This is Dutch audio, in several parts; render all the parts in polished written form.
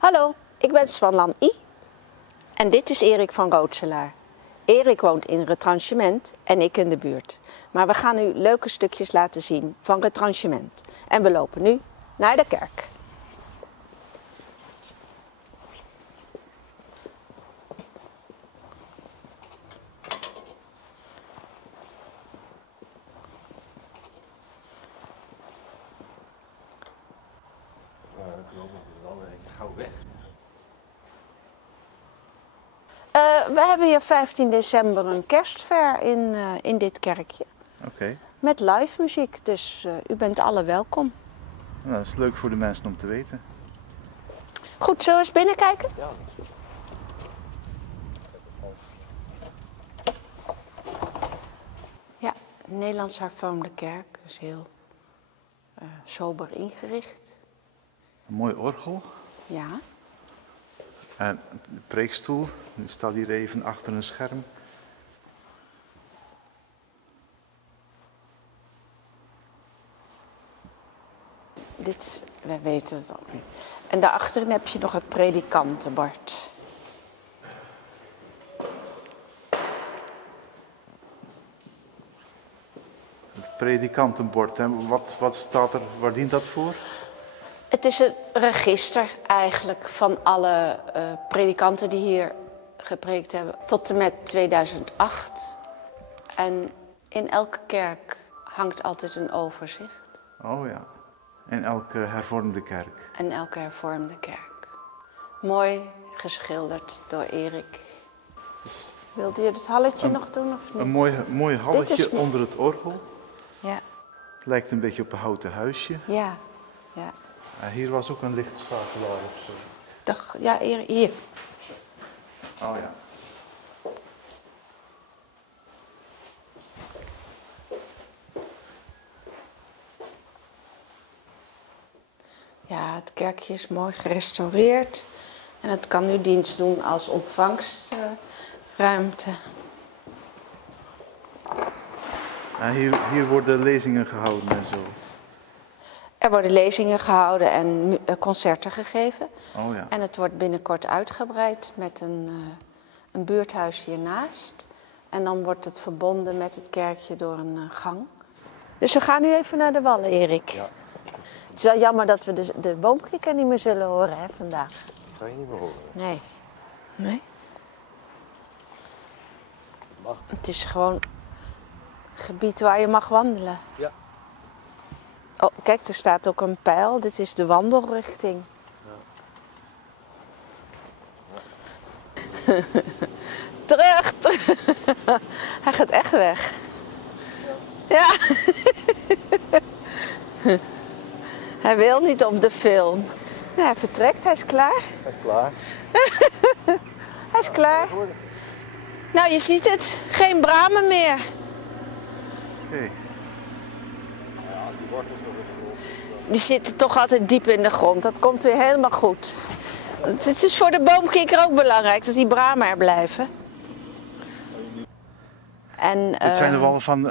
Hallo, ik ben Swanlam I. En dit is Erik van Rootselaar. Erik woont in Retranchement en ik in de buurt. Maar we gaan u leuke stukjes laten zien van Retranchement. En we lopen nu naar de kerk. We hebben hier 15 december een kerstfair in dit kerkje. Oké. Met live muziek, dus u bent alle welkom. Nou, dat is leuk voor de mensen om te weten. Goed, zullen we eens binnenkijken? Ja. Ja, een Nederlands hervormde kerk, dus heel sober ingericht. Een mooi orgel. Ja. En de preekstoel, die staat hier even achter een scherm. Wij weten het ook niet. En daarachter heb je nog het predikantenbord. Het predikantenbord, hè? Wat staat er, waar dient dat voor? Het is een register eigenlijk van alle predikanten die hier gepreekt hebben tot en met 2008. En in elke kerk hangt altijd een overzicht. Oh ja, in elke hervormde kerk. En elke hervormde kerk. Mooi geschilderd door Erik. Wilde je het halletje nog doen of niet? Een mooi halletje onder het orgel. Ja. Het lijkt een beetje op een houten huisje. Ja, ja. Hier was ook een lichtschakelaar of zo. Ja, hier. Oh ja. Ja, het kerkje is mooi gerestaureerd. En het kan nu dienst doen als ontvangstruimte. Hier worden lezingen gehouden en zo. Er worden lezingen gehouden en concerten gegeven. Oh ja. En het wordt binnenkort uitgebreid met een buurthuis hiernaast. En dan wordt het verbonden met het kerkje door een gang. Dus we gaan nu even naar de wallen, Erik. Ja. Het is wel jammer dat we de boomkikker niet meer zullen horen vandaag. Dat ga je niet meer horen. Nee. Nee? Mag. Het is gewoon een gebied waar je mag wandelen. Ja. Oh, kijk, er staat ook een pijl. Dit is de wandelrichting. Ja. Terug! Hij gaat echt weg. Ja. Hij wil niet op de film. Ja, hij vertrekt, hij is klaar. Hij is klaar. Hij is klaar. Nou, je ziet het. Geen bramen meer. Oké. Ja, die wortels nog in de grond. Die zitten toch altijd diep in de grond. Dat komt weer helemaal goed. Het is voor de boomkikker ook belangrijk dat die bramen er blijven. En, Dit zijn de wallen van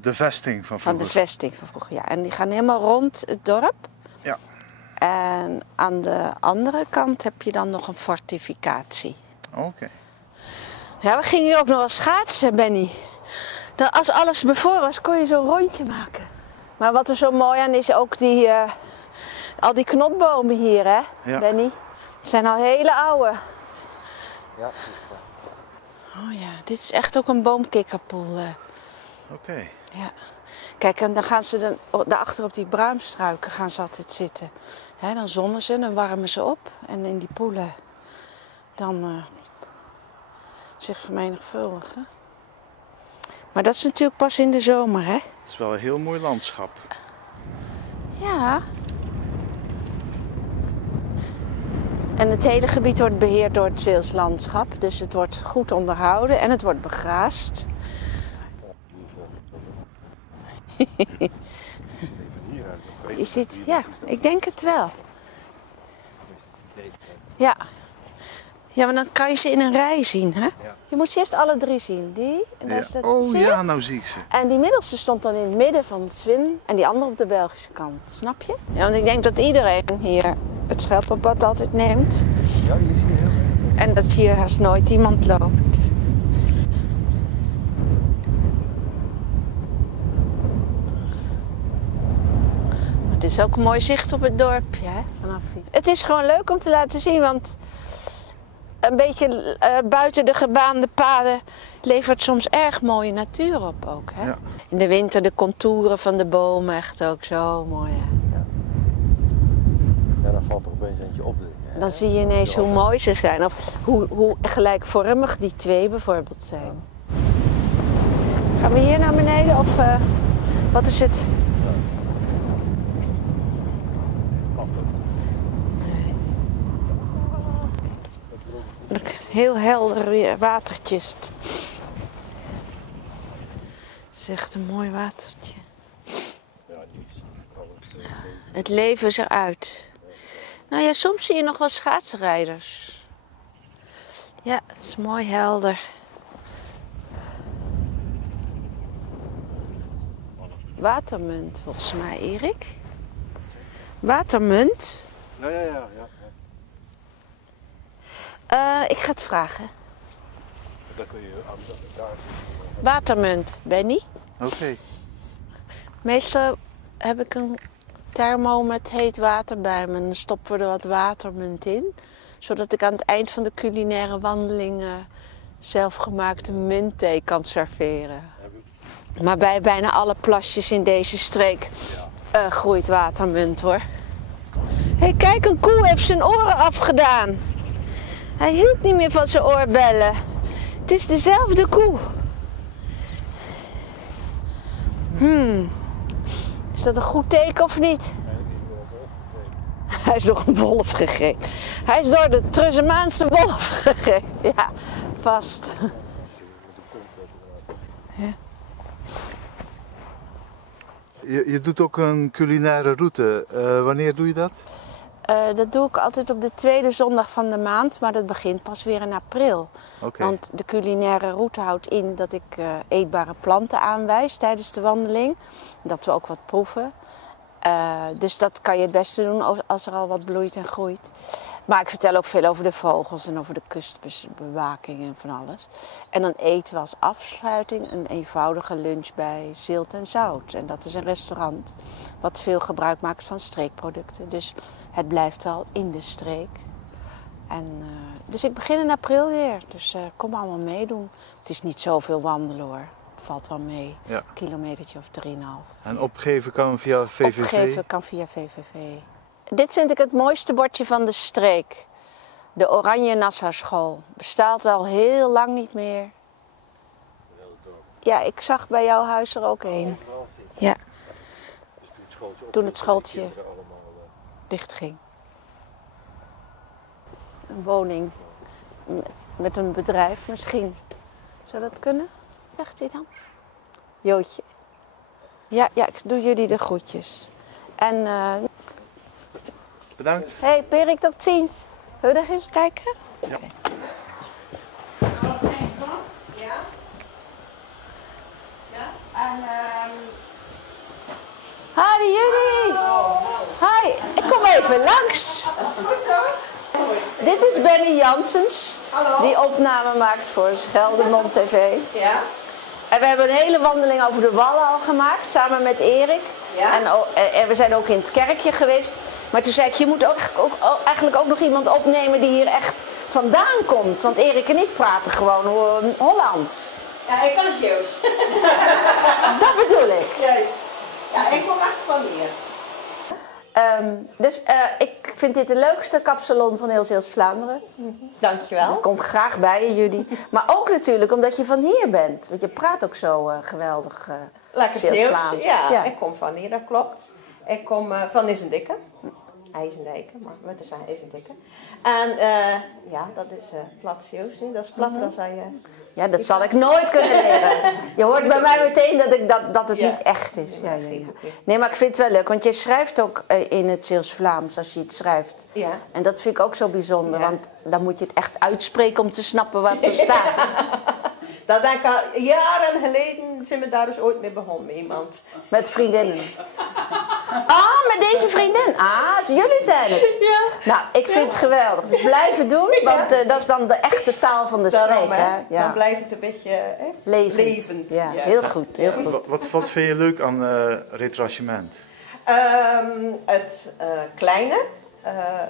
de vesting van vroeger. Van de vesting van vroeger, ja. En die gaan helemaal rond het dorp. Ja. En aan de andere kant heb je dan nog een fortificatie. Oké. Ja, we gingen hier ook nog wel schaatsen, Benny. Als alles bevroren was, kon je zo'n rondje maken. Maar wat er zo mooi aan is, ook al die knotbomen hier, hè, Ja. Benny? Het zijn al hele oude. Ja. Oh ja, dit is echt ook een boomkikkerpoel. Oké. Ja. Kijk, en dan gaan ze daarachter op die braamstruiken gaan ze altijd zitten. Hè, dan zonnen ze, dan warmen ze op. En in die poelen dan zich vermenigvuldigen. Maar dat is natuurlijk pas in de zomer, hè? Het is wel een heel mooi landschap. Ja. En het hele gebied wordt beheerd door het Zeeuws Landschap. Dus het wordt goed onderhouden en het wordt begraasd. Je ziet, ja, ik denk het wel. Ja. Ja, maar dan kan je ze in een rij zien, hè? Ja. Je moet ze eerst alle drie zien. Die, en daar Ja. is dat, Oh zie je? ja, nou zie ik ze. En die middelste stond dan in het midden van het Zwin en die andere op de Belgische kant. Snap je? Ja, want ik denk dat iedereen hier het schelpenpad altijd neemt. Ja, hier zie je heel veel. En dat hier haast nooit iemand loopt. Maar het is ook een mooi zicht op het dorpje, hè? Vanaf hier. Het is gewoon leuk om te laten zien, want een beetje buiten de gebaande paden levert soms erg mooie natuur op ook, hè? Ja. In de winter de contouren van de bomen, echt ook zo mooi, hè? Ja, dan valt er opeens eentje op. Dan zie je ineens hoe mooi ze zijn. Of hoe gelijkvormig die twee bijvoorbeeld zijn. Gaan we hier naar beneden of wat is het? Heel helder weer, watertjes. Het is echt een mooi watertje. Het leven is eruit. Nou ja, soms zie je nog wel schaatsrijders. Ja, het is mooi helder. Watermunt, volgens mij, Erik. Watermunt. Ja. Ik ga het vragen. Dan kun je daar. Watermunt, Benny. Oké. Meestal heb ik een thermo met heet water bij me en dan stoppen we er wat watermunt in. Zodat ik aan het eind van de culinaire wandeling zelfgemaakte muntthee kan serveren. Maar bij bijna alle plasjes in deze streek groeit watermunt, hoor. Hé, kijk, een koe heeft zijn oren afgedaan. Hij hield niet meer van zijn oorbellen. Het is dezelfde koe. Is dat een goed teken of niet? Hij is door een wolf gegeten. Hij is door de Truzemaanse wolf gegeten. Ja, vast. Ja. Je doet ook een culinaire route. Wanneer doe je dat? Dat doe ik altijd op de tweede zondag van de maand, maar dat begint pas weer in april. Oké. Want de culinaire route houdt in dat ik eetbare planten aanwijs tijdens de wandeling. Dat we ook wat proeven. Dus dat kan je het beste doen als er al wat bloeit en groeit. Maar ik vertel ook veel over de vogels en over de kustbewaking en van alles. En dan eten we als afsluiting een eenvoudige lunch bij Zilt en Zout. En dat is een restaurant wat veel gebruik maakt van streekproducten. Dus het blijft wel in de streek. En, dus ik begin in april weer. Dus kom allemaal meedoen. Het is niet zoveel wandelen, hoor. Het valt wel mee. Ja. Een kilometertje of 3,5. En opgeven kan via VVV? Opgeven kan via VVV. Dit vind ik het mooiste bordje van de streek. De Oranje Nassau-school. Bestaat al heel lang niet meer. Ja, ik zag bij jouw huis er ook een. Ja. Toen het schooltje dichtging. Een woning met een bedrijf misschien. Zou dat kunnen? Zegt hij dan? Jootje. Ja, ik doe jullie de groetjes. En Bedankt. hey, Perik, tot ziens. Wil je nog eens kijken? Ja. Ja. En Hi jullie! Hi, ik kom even langs. Dit is Benny Janssens, die opname maakt voor Scheldemond TV. Ja. En we hebben een hele wandeling over de Wallen al gemaakt, samen met Erik. Ja. En we zijn ook in het kerkje geweest. Maar toen zei ik, je moet eigenlijk ook nog iemand opnemen die hier echt vandaan komt. Want Erik en ik praten gewoon Hollands. Ja, ik kan Zeeuws. Dat bedoel ik. Juist. Ja, ik kom echt van hier. Dus ik vind dit de leukste kapsalon van heel Zeeuws-Vlaanderen. Dankjewel. Ik kom graag bij je, jullie. Maar ook natuurlijk omdat je van hier bent. Want je praat ook zo geweldig Lekker Zeeuws-Vlaams. Zeeuws. Ja, ik kom van hier, dat klopt. Ik kom van Isendikke. IJzendijken, maar met de zijn IJzendikke. En ja, dat is plat Zeeuws. Dat is platter dan zij. Ja, dat zal ik nooit kunnen leren. Je hoort bij mij meteen dat het niet echt is. Ja. Nee, maar ik vind het wel leuk, want je schrijft ook in het Zeeuws-Vlaams als je het schrijft. Ja. En dat vind ik ook zo bijzonder, Ja. want dan moet je het echt uitspreken om te snappen wat er staat. Dat denk ik al jaren geleden zijn we daar dus ooit mee begonnen met iemand. Met vriendinnen. Ah, met deze vriendin? Ah, jullie zijn het. Ja. Nou, ik vind het geweldig. Dus blijven doen, want dat is dan de echte taal van de Daarom, streek. Hè? Dan blijft het een beetje levend. Ja, heel goed, heel goed. Wat vind je leuk aan retragement? Het kleine,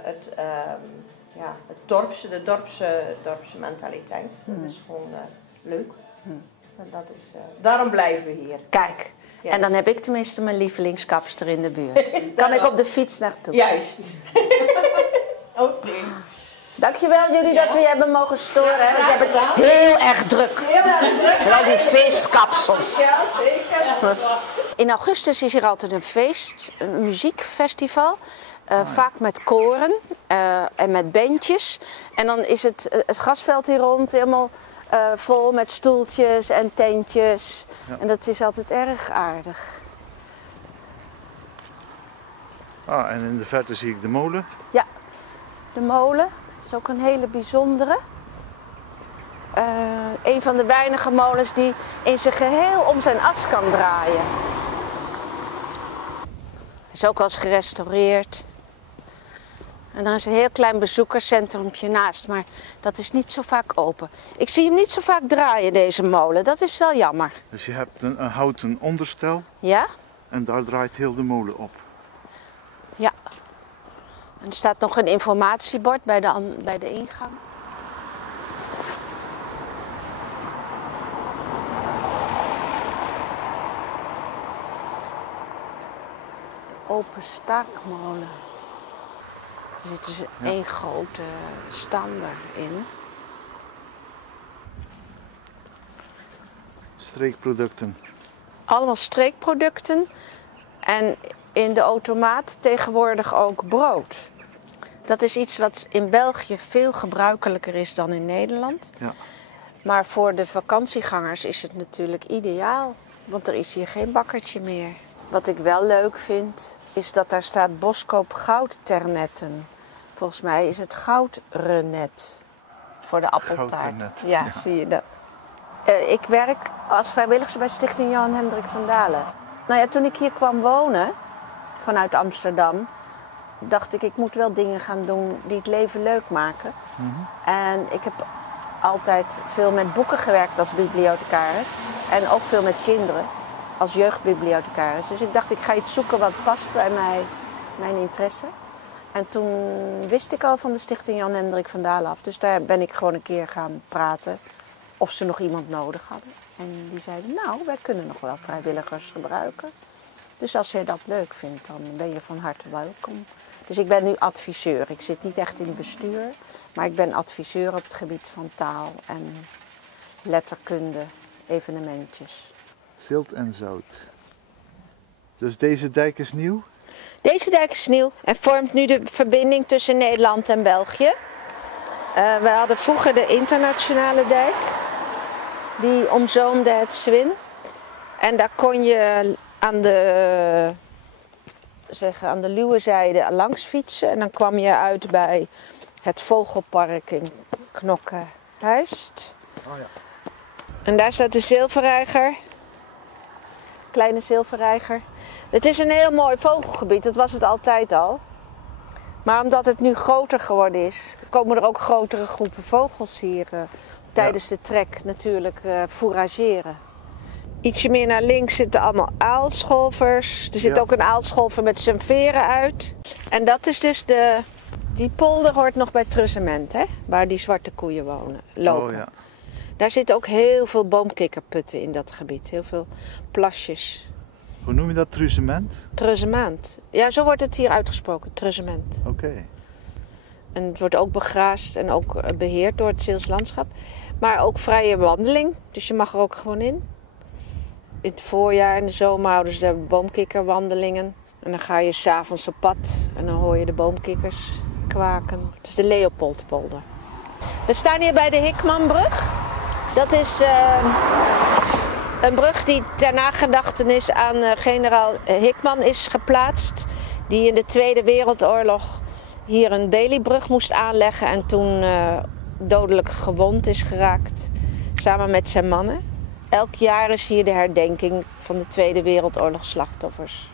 het dorpse, de dorpse mentaliteit. Dat is gewoon leuk. En dat is, daarom blijven we hier. Kijk, Ja. en dan heb ik tenminste mijn lievelingskapster in de buurt. Kan ik op de fiets naartoe? Juist. Oké. Dankjewel jullie dat we je hebben mogen storen. Hè? Want je hebt het heel erg druk. Heel erg druk. Met al die feestkapsels. Ja, zeker. In augustus is hier altijd een feest, een muziekfestival. Vaak met koren en met bandjes. En dan is het grasveld hier rond helemaal vol met stoeltjes en tentjes. Ja. En dat is altijd erg aardig. En in de verte zie ik de molen. Ja, de molen is ook een hele bijzondere. Een van de weinige molens die in zijn geheel om zijn as kan draaien. Is ook al eens gerestaureerd. En er is een heel klein bezoekerscentrumpje naast, maar dat is niet zo vaak open. Ik zie hem niet zo vaak draaien, deze molen. Dat is wel jammer. Dus je hebt een houten onderstel Ja? en daar draait heel de molen op. Ja. En er staat nog een informatiebord bij de ingang. Open staakmolen. Er zit dus één grote stander in. Streekproducten. Allemaal streekproducten. En in de automaat tegenwoordig ook brood. Dat is iets wat in België veel gebruikelijker is dan in Nederland. Ja. Maar voor de vakantiegangers is het natuurlijk ideaal. Want er is hier geen bakkertje meer. Wat ik wel leuk vind, is dat daar staat Boskoop goudternetten. Volgens mij is het goudrenet. Voor de appeltaart. Goudrenet, Ja, ja. zie je dat. Ik werk als vrijwilliger bij Stichting Johan Hendrik van Dalen. Nou ja, toen ik hier kwam wonen, vanuit Amsterdam, dacht ik moet wel dingen gaan doen die het leven leuk maken. En ik heb altijd veel met boeken gewerkt als bibliothecaris. En ook veel met kinderen als jeugdbibliothecaris. Dus ik dacht, ik ga iets zoeken wat past bij mijn interesse. En toen wist ik al van de Stichting Jan Hendrik van Dalen af. Dus daar ben ik gewoon een keer gaan praten of ze nog iemand nodig hadden. En die zeiden, nou, wij kunnen nog wel vrijwilligers gebruiken. Dus als je dat leuk vindt, dan ben je van harte welkom. Dus ik ben nu adviseur. Ik zit niet echt in het bestuur, maar ik ben adviseur op het gebied van taal en letterkunde, evenementjes. Zilt en zout. Dus deze dijk is nieuw? Deze dijk is nieuw en vormt nu de verbinding tussen Nederland en België. We hadden vroeger de internationale dijk. Die omzoomde het Zwin. En daar kon je aan de luwe zijde langs fietsen. En dan kwam je uit bij het Vogelpark in Knokke-Huist. Oh ja. En daar staat de zilverreiger. Kleine zilverreiger. Het is een heel mooi vogelgebied, dat was het altijd al. Maar omdat het nu groter geworden is, komen er ook grotere groepen vogels hier tijdens de trek natuurlijk fourageren. Ietsje meer naar links zitten allemaal aalscholvers. Er zit ook een aalscholver met zijn veren uit. En dat is dus die polder hoort nog bij Trussement, hè? Waar die zwarte koeien lopen. Oh ja. Daar zitten ook heel veel boomkikkerputten in dat gebied. Heel veel plasjes. Hoe noem je dat, trussement? Trussement. Ja, zo wordt het hier uitgesproken, trussement. Oké. En het wordt ook begraasd en ook beheerd door het Zeeuws landschap. Maar ook vrije wandeling, dus je mag er ook gewoon in. In het voorjaar en de zomer houden ze daar boomkikkerwandelingen. En dan ga je 's avonds op pad en dan hoor je de boomkikkers kwaken. Het is de Leopoldpolder. We staan hier bij de Hickmanbrug. Dat is een brug die ter nagedachtenis aan generaal Hickman is geplaatst. Die in de Tweede Wereldoorlog hier een Baileybrug moest aanleggen en toen dodelijk gewond is geraakt. Samen met zijn mannen. Elk jaar is hier de herdenking van de Tweede Wereldoorlog slachtoffers.